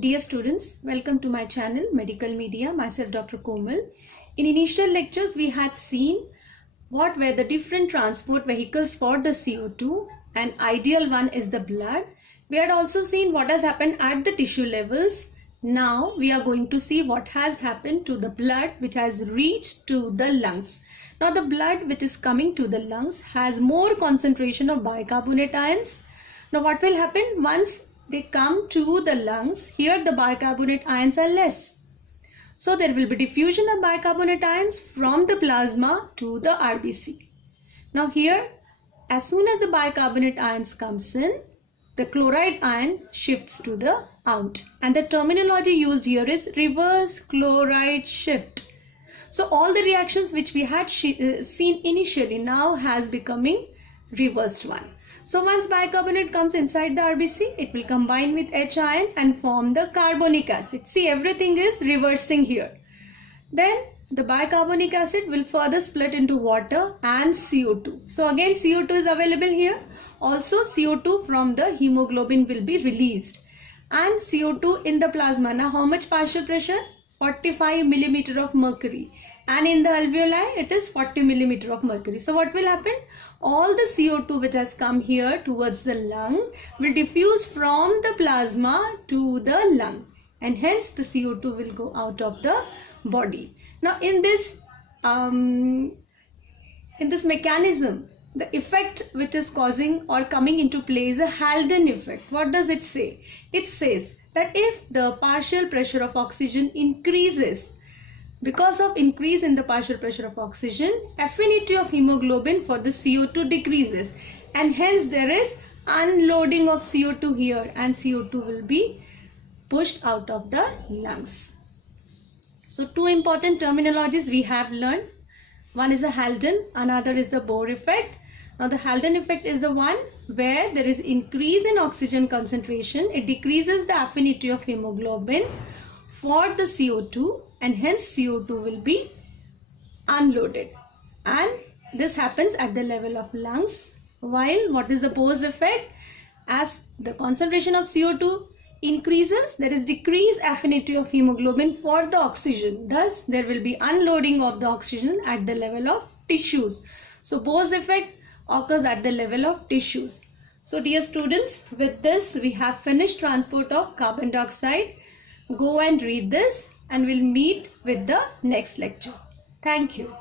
Dear students, welcome to my channel Medical Media. Myself Dr. Komal. In initial lectures we had seen what were the different transport vehicles for the CO2, and ideal one is the blood. We had also seen what has happened at the tissue levels. Now we are going to see what has happened to the blood which has reached to the lungs. Now the blood which is coming to the lungs has more concentration of bicarbonate ions. Now what will happen once they come to the lungs? Here the bicarbonate ions are less. So there will be diffusion of bicarbonate ions from the plasma to the RBC. Now here, as soon as the bicarbonate ions comes in, the chloride ion shifts to the out. And the terminology used here is reverse chloride shift. So all the reactions which we had seen initially now has becoming reversed one. So once bicarbonate comes inside the RBC, it will combine with H ion and form the carbonic acid. See, everything is reversing here. Then the bicarbonic acid will further split into water and CO2. So again CO2 is available here. Also CO2 from the hemoglobin will be released. And CO2 in the plasma. Now how much partial pressure? 45 millimeter of mercury. And in the alveoli it is 40 millimeter of mercury. So what will happen? All the CO2 which has come here towards the lung will diffuse from the plasma to the lung, and hence the CO2 will go out of the body. Now in this mechanism, the effect which is causing or coming into play is a Haldane effect. What does it say? It says that if the partial pressure of oxygen increases, because of increase in the partial pressure of oxygen, affinity of hemoglobin for the CO2 decreases, and hence there is unloading of CO2 here, and CO2 will be pushed out of the lungs. So two important terminologies we have learned. One is a Haldane, another is the Bohr effect. Now the Haldane effect is the one where there is increase in oxygen concentration. It decreases the affinity of hemoglobin for the CO2, and hence CO2 will be unloaded, and this happens at the level of lungs. While what is the Bohr's effect? As the concentration of CO2 increases, there is decreased affinity of hemoglobin for the oxygen. Thus there will be unloading of the oxygen at the level of tissues. So Bohr's effect occurs at the level of tissues. So dear students, with this we have finished transport of carbon dioxide. Go and read this, and we'll meet with the next lecture. Thank you.